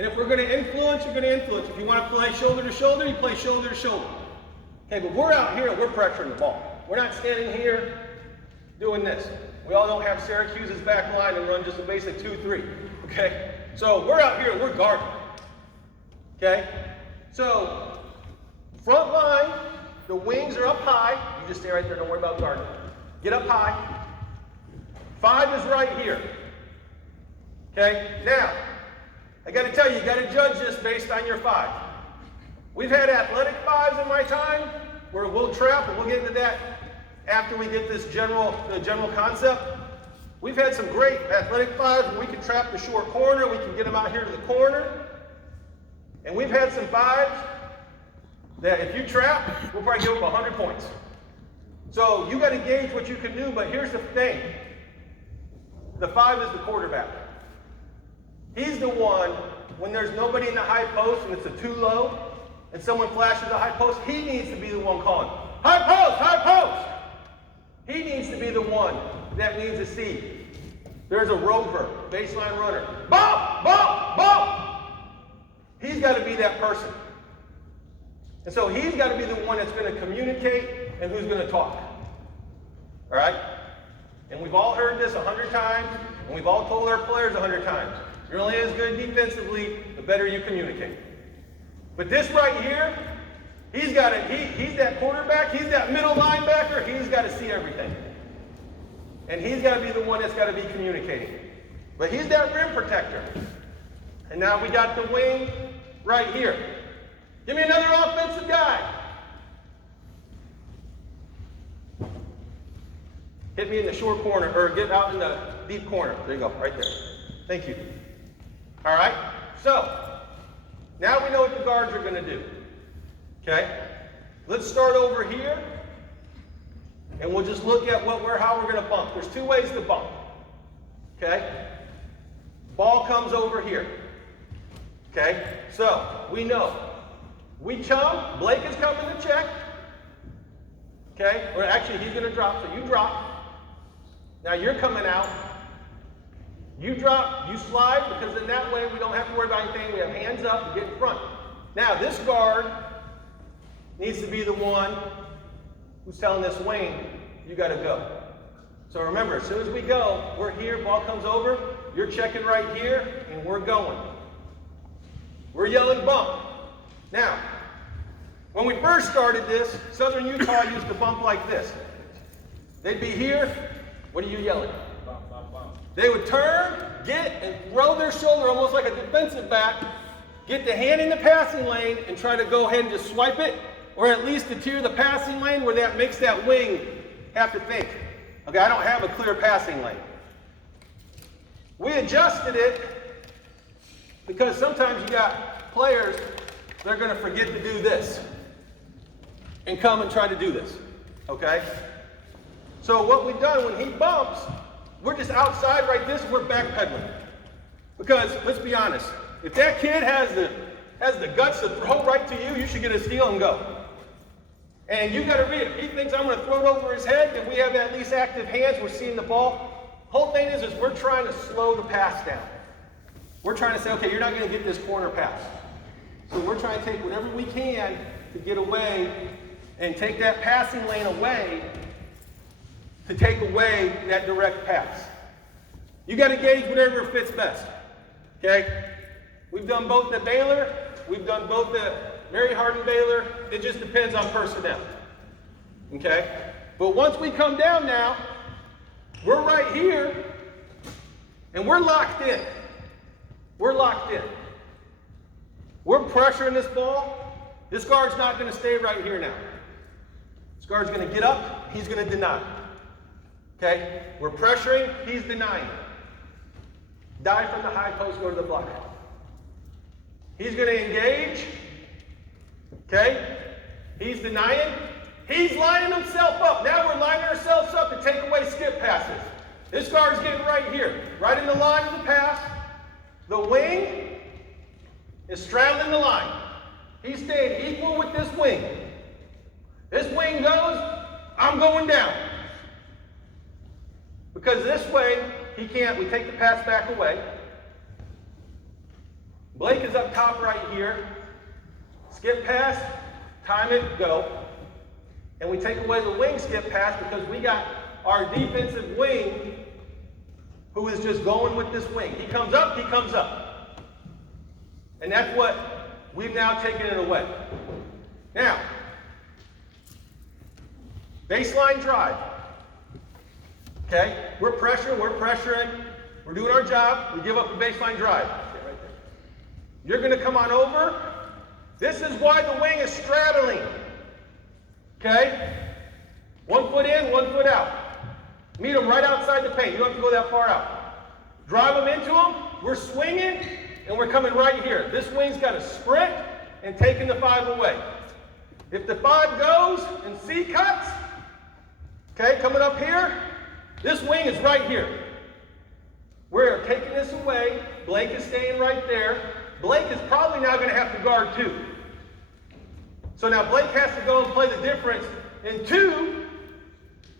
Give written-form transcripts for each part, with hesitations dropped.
And if we're going to influence, you're going to influence. If you want to play shoulder to shoulder, you play shoulder to shoulder. Okay, but we're out here and we're pressuring the ball. We're not standing here doing this. We all don't have Syracuse's back line and run just a basic 2-3. Okay? So we're out here and we're guarding. Okay? So front line, the wings are up high. You just stay right there, don't worry about guarding. Get up high. 5 is right here. Okay? Now, I got to tell you, you got to judge this based on your 5. We've had athletic 5s in my time where we'll trap, and we'll get into that after we get this the general concept. We've had some great athletic 5s where we can trap the short corner, we can get them out here to the corner. And we've had some 5s that if you trap, we'll probably give up 100 points. So you got to gauge what you can do, but here's the thing. The 5 is the quarterback. He's the one, when there's nobody in the high post and it's a too low, and someone flashes a high post, he needs to be the one calling. High post, high post! He needs to be the one that needs to see. There's a rover, baseline runner. Bump, bump, bump! He's got to be that person. And so he's got to be the one that's going to communicate and who's going to talk. All right? And we've all heard this 100 times, and we've all told our players 100 times. You're only as good defensively, the better you communicate. But this right here, he's got it. He's that quarterback. He's that middle linebacker. He's got to see everything. And he's got to be the one that's got to be communicating. But he's that rim protector. And now we got the wing right here. Give me another offensive guy. Hit me in the short corner, or get out in the deep corner. There you go, right there. Thank you. All right, so now we know what the guards are going to do. Okay, let's start over here, and we'll just look at how we're going to bump. There's 2 ways to bump. Okay, ball comes over here. Okay, so we know we chum. Blake is coming to check. Okay, or actually he's going to drop, so you drop. Now you're coming out. You drop, you slide, because in that way we don't have to worry about anything. We have hands up to get in front. Now this guard needs to be the one who's telling this wing, you got to go. So remember, as soon as we go, we're here, ball comes over, you're checking right here, and we're going. We're yelling bump. Now, when we first started this, Southern Utah used to bump like this. They'd be here. What are you yelling? Bump, bump, bump. They would turn, get, and throw their shoulder almost like a defensive back, get the hand in the passing lane, and try to go ahead and just swipe it, or at least to tier the passing lane where that makes that wing have to think. Okay, I don't have a clear passing lane. We adjusted it because sometimes you got players that are going to forget to do this and come and try to do this. Okay? So what we've done when he bumps, we're just outside right this, we're backpedaling. Because let's be honest, if that kid has the guts to throw right to you, you should get a steal and go. And you got to read it. If he thinks I'm going to throw it over his head, then we have at least active hands, we're seeing the ball. Whole thing is we're trying to slow the pass down. We're trying to say, okay, you're not going to get this corner pass. So we're trying to take whatever we can to get away and take that passing lane away to take away that direct pass. You got to gauge whatever fits best. Okay? We've done both at Baylor. We've done both at Hardin-Baylor. It just depends on personnel. Okay? But once we come down now, we're right here, and we're locked in. We're locked in. We're pressuring this ball. This guard's not going to stay right here now. This guard's going to get up. He's going to deny. Okay? We're pressuring. He's denying. Dive from the high post, go to the block. He's going to engage. Okay? He's denying. He's lining himself up. Now we're lining ourselves up to take away skip passes. This guard's getting right here, right in the line of the pass. The wing is straddling the line. He's staying equal with this wing. This wing goes, I'm going down. Because this way, he can't, we take the pass back away. Blake is up top right here. Skip pass, time it, go. And we take away the wing skip pass because we got our defensive wing who is just going with this wing. He comes up, he comes up. And that's what we've now taken it away. Now, baseline drive. Okay, we're pressuring, we're doing our job, we give up the baseline drive. You're gonna come on over. This is why the wing is straddling. Okay? 1 foot in, 1 foot out. Meet them right outside the paint. You don't have to go that far out. Drive them into them. We're swinging, and we're coming right here. This wing's got to sprint and taking the 5 away. If the 5 goes and C cuts, okay, coming up here, this wing is right here. We're taking this away. Blake is staying right there. Blake is probably now going to have to guard 2. So now Blake has to go and play the difference in 2,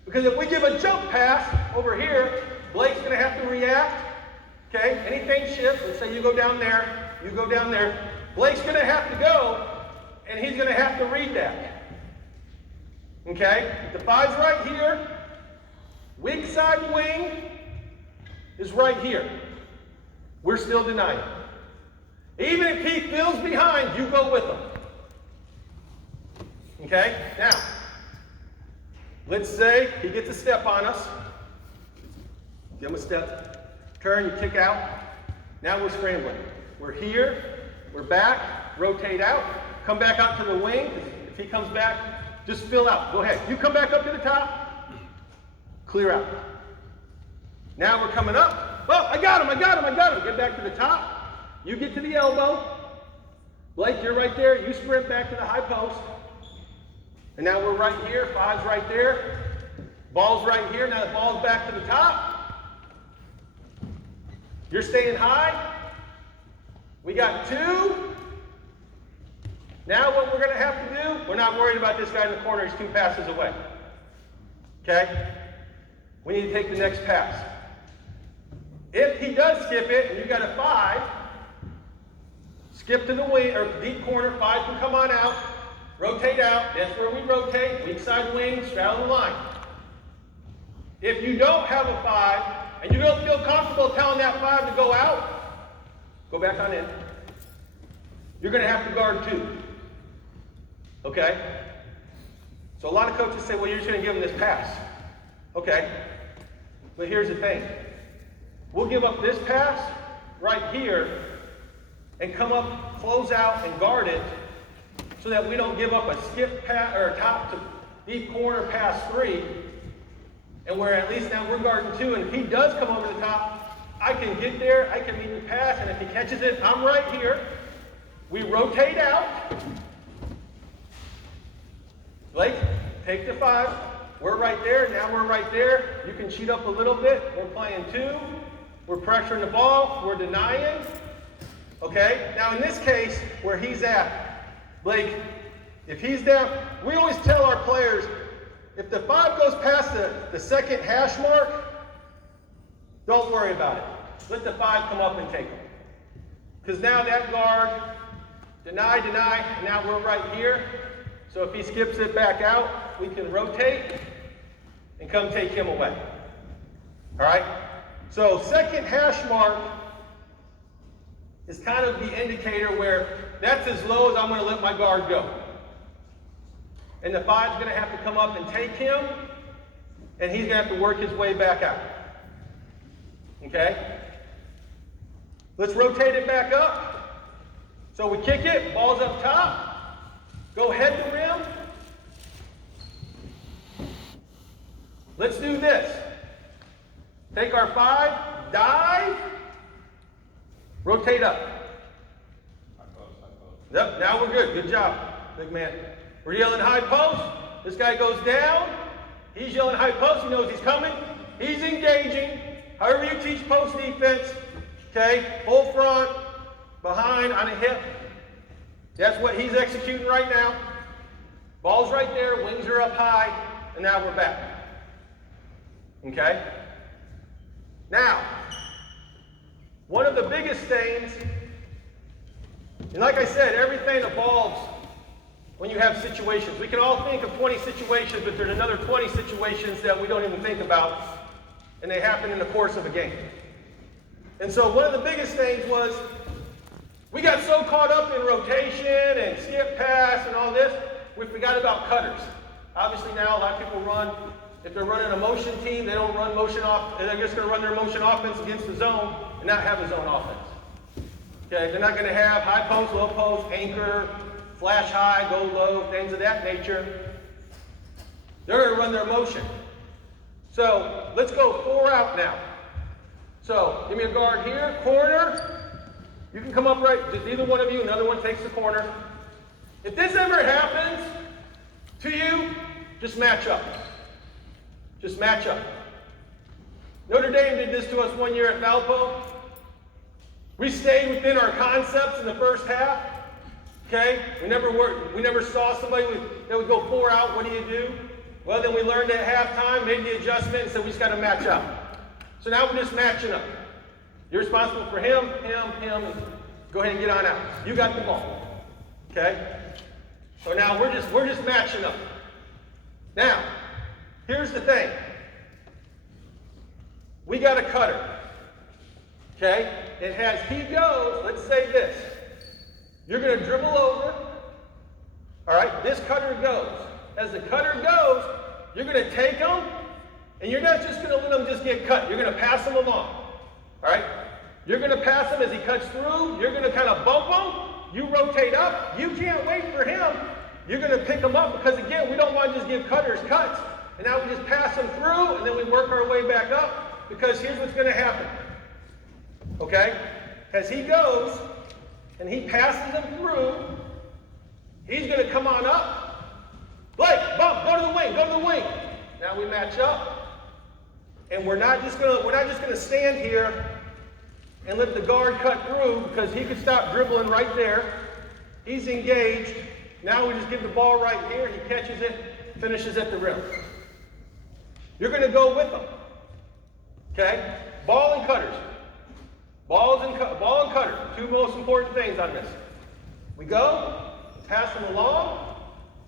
because if we give a jump pass over here, Blake's going to have to react. Okay, anything shifts. Let's say you go down there, you go down there. Blake's going to have to go, and he's going to have to read that. Okay, the 5's right here. Weak side wing is right here. We're still denying. Even if he feels behind, you go with him. Okay, now, let's say he gets a step on us. Give him a step. Turn, you kick out. Now we're scrambling. We're here, we're back, rotate out, come back out to the wing. If he comes back, just fill out. Go ahead. You come back up to the top, clear out. Now we're coming up. Oh, I got him. Get back to the top. You get to the elbow. Blake, you're right there. You sprint back to the high post. And now we're right here. 5's right there. Ball's right here. Now the ball's back to the top. You're staying high. We got 2. Now what we're going to have to do, we're not worried about this guy in the corner. He's 2 passes away. Okay? We need to take the next pass. If he does skip it and you got a 5, skip to the wing or deep corner, 5 can come on out, rotate out. That's where we rotate. Weak side wing, straddle the line. If you don't have a 5 and you don't feel comfortable telling that 5 to go out, go back on in. You're going to have to guard 2. Okay? So a lot of coaches say, well, you're just going to give them this pass. Okay. But here's the thing. We'll give up this pass right here and come up, close out, and guard it so that we don't give up a skip pass or a top to deep corner pass 3. And where at least now we're guarding 2. And if he does come over the top, I can get there, I can meet the pass, and if he catches it, I'm right here. We rotate out. Blake, take the 5. We're right there. Now we're right there. You can cheat up a little bit. We're playing 2. We're pressuring the ball. We're denying. Okay? Now in this case, where he's at, Blake, if he's down, we always tell our players, if the 5 goes past the second hash mark, don't worry about it. Let the 5 come up and take it. Because now that guard, deny, and now we're right here. So if he skips it back out, we can rotate and come take him away. All right? So second hash mark is kind of the indicator where that's as low as I'm going to let my guard go. And the 5's going to have to come up and take him, and he's going to have to work his way back out. Okay? Let's rotate it back up. So we kick it, ball's up top, go head to rim. Let's do this. Take our 5, dive, rotate up. High post. Yep, now we're good. Good job, big man. We're yelling high post. This guy goes down. He's yelling high post. He knows he's coming. He's engaging. However you teach post defense, okay? Full front, behind, on a hip. That's what he's executing right now. Ball's right there. Wings are up high. And now we're back. Okay? Now, one of the biggest things And like I said, everything evolves when you have situations. We can all think of 20 situations, but there's another 20 situations that we don't even think about, and they happen in the course of a game. And so one of the biggest things was we got so caught up in rotation and skip pass and all this, we forgot about cutters. Obviously now a lot of people run, if they're running a motion team, they don't run motion off, they're just going to run their motion offense against the zone and not have a zone offense. Okay, they're not going to have high post, low post, anchor, flash high, go low, things of that nature. They're going to run their motion. So let's go 4 out now. So give me a guard here, corner. You can come up right, just either one of you, another one takes the corner. If this ever happens to you, just match up. Just match up. Notre Dame did this to us one year at Valpo. We stayed within our concepts in the first half. Okay? We never saw somebody that would go 4 out. What do you do? Well, then we learned at halftime, made the adjustment, and said we just got to match up. So now we're just matching up. You're responsible for him, and go ahead and get on out. You got the ball. Okay? So now we're just matching up. Now, here's the thing. We got a cutter. Okay? And as he goes, let's say this. You're going to dribble over. All right? This cutter goes. As the cutter goes, you're going to take him, and you're not just going to let him just get cut. You're going to pass him along. All right? You're going to pass him as he cuts through. You're going to kind of bump him. You rotate up. You can't wait for him. You're going to pick him up because, again, we don't want to just give cutters cuts. And now we just pass them through, and then we work our way back up because here's what's going to happen. Okay? As he goes and he passes them through, he's going to come on up. Blake, bump, go to the wing, go to the wing. Now we match up. And we're not just going to stand here and let the guard cut through because he could stop dribbling right there. He's engaged. Now we just give the ball right here. He catches it, finishes at the rim. You're going to go with them. Okay? Ball and cutters. Ball and cutter. 2 most important things on this. We go, pass him along.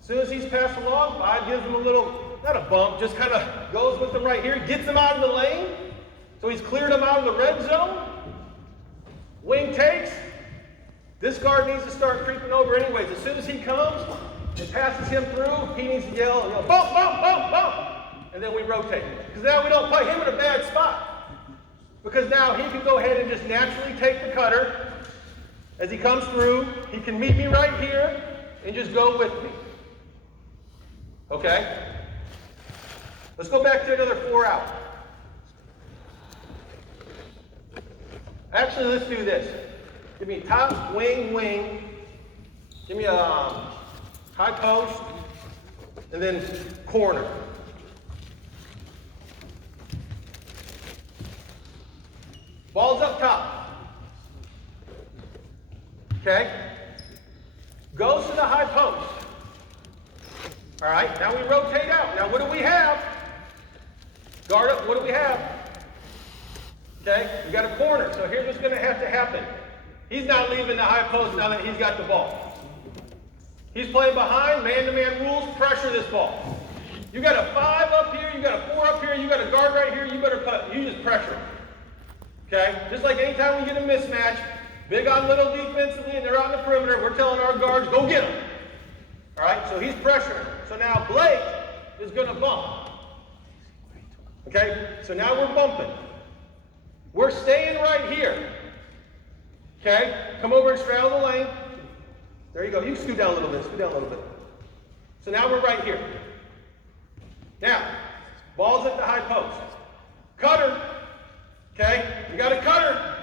As soon as he's passed along, 5 gives him a little, not a bump, just kind of goes with him right here, gets him out of the lane. So he's cleared him out of the red zone. Wing takes. This guard needs to start creeping over anyways. As soon as he comes and passes him through, he needs to yell, bump, bump, bump, bump. And then we rotate. Because now we don't play him in a bad spot. Because now he can go ahead and just naturally take the cutter. As he comes through, he can meet me right here and just go with me. Okay? Let's go back to another 4 out. Actually, let's do this. Give me top, wing, wing. Give me a high post, and then corner. Ball's up top. Okay? Goes to the high post. All right, now we rotate out. Now what do we have? Guard up, what do we have? Okay, we got a corner. So here's what's going to happen. He's not leaving the high post now that he's got the ball. He's playing behind, man-to-man rules, pressure this ball. You got a 5 up here, you got a 4 up here, you got a guard right here, you better cut. You just pressure. Okay? Just like anytime we get a mismatch, big on little defensively and they're out in the perimeter, we're telling our guards, go get them. All right? So he's pressuring. So now Blake is going to bump. Okay? So now we're bumping. We're staying right here. Okay? Come over and straddle the lane. There you go. You can scoot down a little bit. Scoot down a little bit. So now we're right here. Now, ball's at the high post. Cutter. Okay? You got a cutter.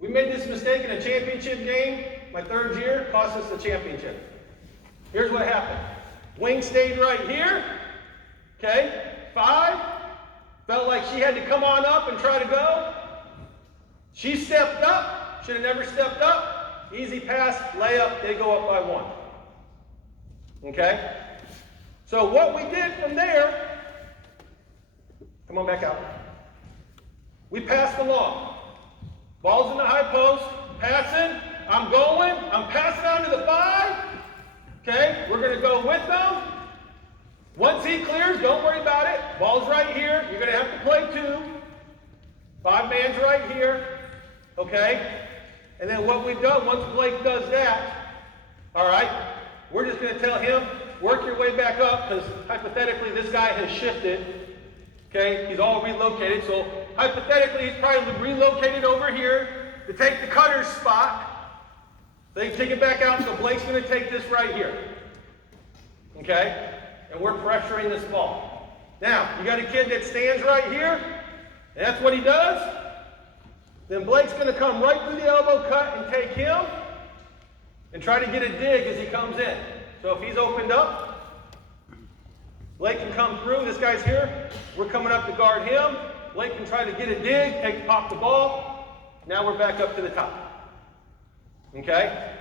We made this mistake in a championship game. My 3rd year cost us the championship. Here's what happened. Wing stayed right here. Okay? 5. Felt like she had to come on up and try to go. She stepped up. Should have never stepped up. Easy pass, layup, they go up by 1. Okay? So what we did from there, come on back out. We passed along. Ball's in the high post. passing, I'm going, I'm passing on to the 5. Okay, we're gonna go with them. Once he clears, don't worry about it. Ball's right here. You're gonna have to play 2. 5 man's right here. Okay? And then what we've done, once Blake does that, all right, we're just gonna tell him, work your way back up, because hypothetically this guy has shifted. Okay, he's all relocated, so hypothetically he's probably relocated over here to take the cutter's spot. They take it back out, so Blake's going to take this right here. Okay? And we're pressuring this ball. Now, you got a kid that stands right here, and that's what he does. Then Blake's going to come right through the elbow cut and take him and try to get a dig as he comes in. So if he's opened up, Blake can come through. This guy's here. We're coming up to guard him. Blake can try to get a dig, pop the ball. Now we're back up to the top. Okay?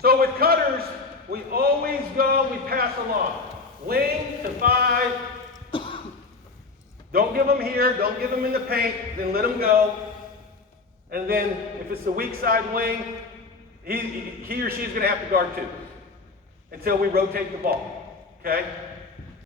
So with cutters, we always go, we pass along. Wing to 5. Don't give them here, don't give them in the paint, then let them go. And then if it's the weak side wing, he or she's going to have to guard 2 until we rotate the ball. Okay?